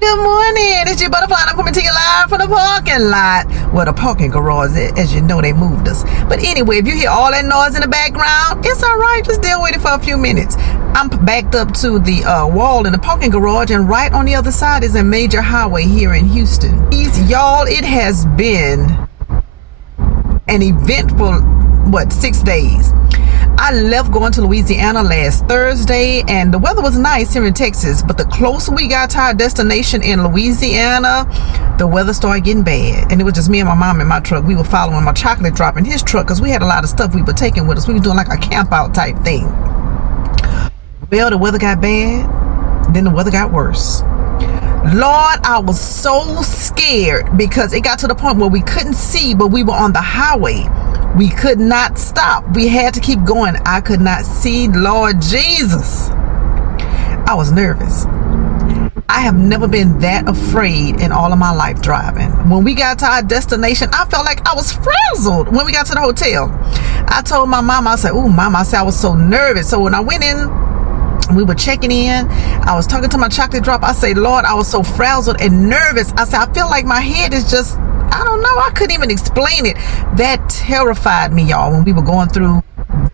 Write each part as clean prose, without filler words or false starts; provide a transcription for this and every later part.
Good morning, it's your Butterfly. I'm coming to you live from the parking lot. Well, the parking garage, as you know, they moved us. But anyway, if you hear all that noise in the background, it's all right. Just deal with it for a few minutes. I'm backed up to the wall in the parking garage, and right on the other side is a major highway here in Houston. Y'all, it has been an eventful, 6 days. I left going to Louisiana last Thursday, and the weather was nice here in Texas, but the closer we got to our destination in Louisiana, the weather started getting bad. And it was just me and my mom in my truck. We were following my chocolate drop in his truck because we had a lot of stuff we were taking with us. We were doing like a camp out type thing. Well, the weather got bad, then the weather got worse. Lord, I was so scared because it got to the point where we couldn't see, but we were on the highway. We could not stop. We had to keep going. I could not see. Lord Jesus. I was nervous. I have never been that afraid in all of my life driving. When we got to our destination, I felt like I was frazzled when we got to the hotel. I told my mama, I said, "Ooh, mama," I said, I was so nervous. So when I went in, we were checking in. I was talking to my chocolate drop. I said, Lord, I was so frazzled and nervous. I said, I feel like my head is just, I don't know. I couldn't even explain it. That terrified me, y'all, when we were going through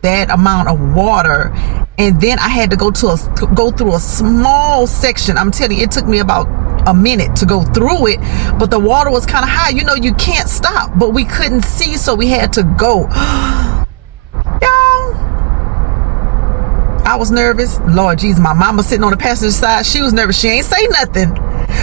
that amount of water. And then I had to go through a small section. I'm telling you, it took me about a minute to go through it, but the water was kind of high. You know, you can't stop, but we couldn't see, so we had to go. Y'all, I was nervous. Lord Jesus, my mama sitting on the passenger side, she was nervous. She ain't say nothing,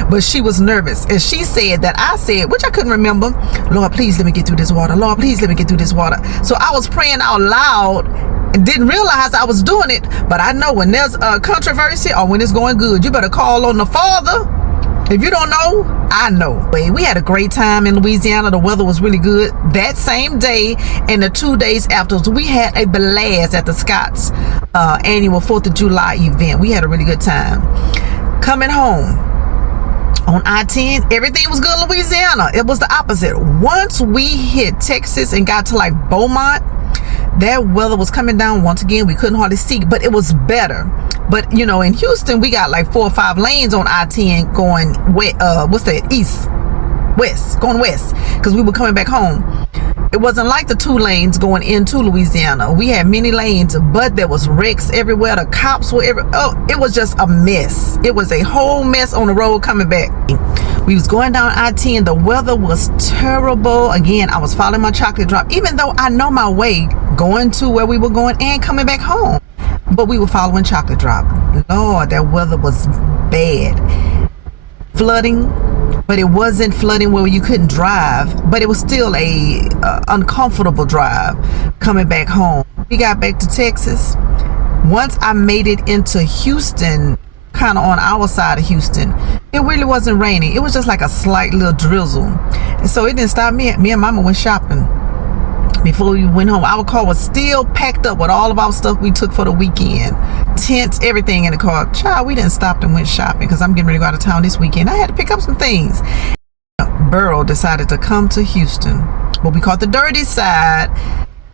but she was nervous. And she said that I said, which I couldn't remember, Lord, please let me get through this water. Lord, please let me get through this water. So I was praying out loud and didn't realize I was doing it. But I know when there's a controversy or when it's going good, you better call on the Father. If you don't know, I know. We had a great time in Louisiana. The weather was really good. That same day and the 2 days afterwards, we had a blast at the Scott's annual 4th of July event. We had a really good time. Coming home on I-10, everything was good in Louisiana. It was the opposite. Once we hit Texas and got to like Beaumont, that weather was coming down once again. We couldn't hardly see, but it was better. But you know, in Houston, we got like 4 or 5 lanes on I-10 going going west, because we were coming back home. It wasn't like the 2 lanes going into Louisiana. We had many lanes, but there was wrecks everywhere. The cops were it was just a mess. It was a whole mess on the road coming back. We was going down I-10. The weather was terrible. Again, I was following my chocolate drop, even though I know my way going to where we were going and coming back home. But we were following chocolate drop. Lord, that weather was bad. Flooding, but it wasn't flooding where you couldn't drive, but it was still a uncomfortable drive coming back home. We got back to Texas. Once I made it into Houston, kind of on our side of Houston, it really wasn't raining. It was just like a slight little drizzle. And so it didn't stop me. Me and mama went shopping. Before we went home, our car was still packed up with all of our stuff we took for the weekend. Tents, everything in the car. Child, we didn't stop and went shopping because I'm getting ready to go out of town this weekend. I had to pick up some things. Burrow decided to come to Houston, but we caught the dirty side.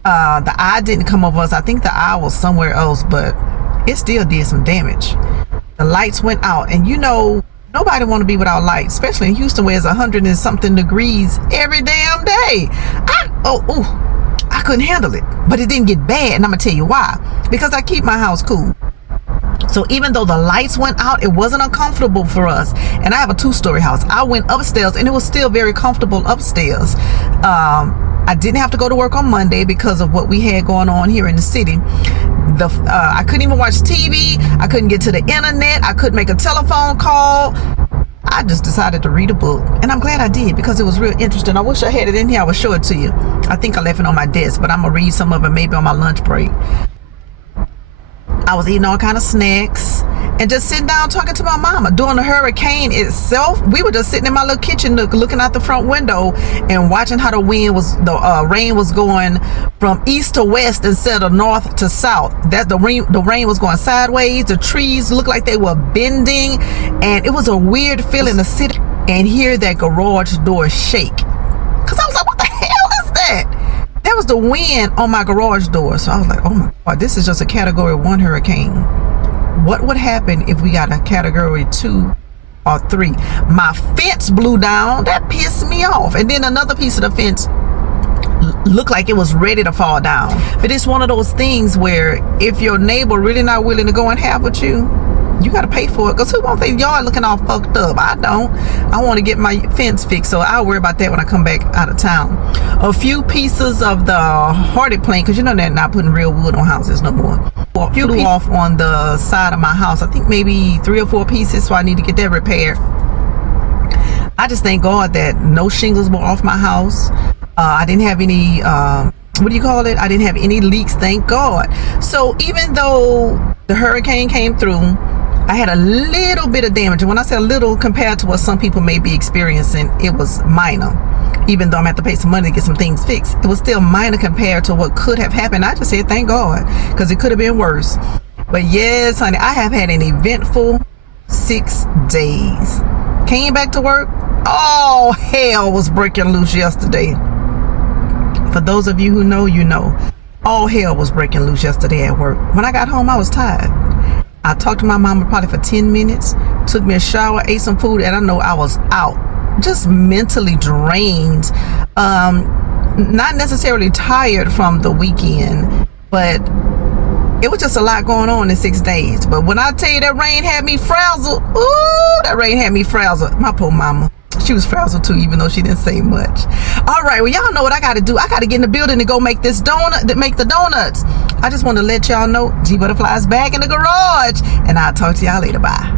The eye didn't come over us. I think the eye was somewhere else, but it still did some damage. The lights went out, and you know, nobody want to be without light, especially in Houston where it's 100 and something degrees every damn day. I couldn't handle it, but it didn't get bad, and I'm gonna tell you why. Because I keep my house cool. So even though the lights went out, it wasn't uncomfortable for us. And I have a 2-story house. I went upstairs, and it was still very comfortable upstairs. I didn't have to go to work on Monday because of what we had going on here in the city. I couldn't even watch TV. I couldn't get to the internet. I couldn't make a telephone call. I just decided to read a book, and I'm glad I did because it was real interesting. I wish I had it in here. I would show it to you. I think I left it on my desk, but I'm gonna read some of it maybe on my lunch break. I was eating all kind of snacks and just sitting down talking to my mama. During the hurricane itself, we were just sitting in my little kitchen nook looking out the front window and watching how the rain was going from east to west instead of north to south. That the rain was going sideways. The trees looked like they were bending, and it was a weird feeling to sit and hear that garage door shake. Cause I was like, what the hell is that? That was the wind on my garage door. So I was like, oh my God, this is just a category 1 hurricane. What would happen if we got a category 2 or 3. My fence blew down. That pissed me off. And then another piece of the fence looked like it was ready to fall down. But it's one of those things where if your neighbor really not willing to go and have with you, you got to pay for it. Because who wants their yard looking all fucked up? I don't. I want to get my fence fixed, so I'll worry about that when I come back out of town. A few pieces of the hardy plank, because you know they're not putting real wood on houses no more. A few flew off on the side of my house. I think maybe 3 or 4 pieces, so I need to get that repaired. I just thank God that no shingles were off my house. I didn't have any, what do you call it? I didn't have any leaks, thank God. So even though the hurricane came through, I had a little bit of damage. And when I say a little, compared to what some people may be experiencing, it was minor. Even though I'm going to have to pay some money to get some things fixed, it was still minor compared to what could have happened. I just said, thank God, because it could have been worse. But yes, honey, I have had an eventful 6 days. Came back to work. Oh, hell was breaking loose yesterday. For those of you who know, you know. All hell was breaking loose yesterday at work. When I got home, I was tired. I talked to my mama probably for 10 minutes, took me a shower, ate some food, and I know I was out. Just mentally drained. Not necessarily tired from the weekend, but it was just a lot going on in 6 days. But when I tell you that rain had me frazzled, ooh, that rain had me frazzled. My poor mama. She was frazzled too, even though she didn't say much. All right, well, y'all know what I got to do. I got to get in the building to go make this donut, make the donuts. I just want to let y'all know Gbutterfly's back in the garage, and I'll talk to y'all later. Bye.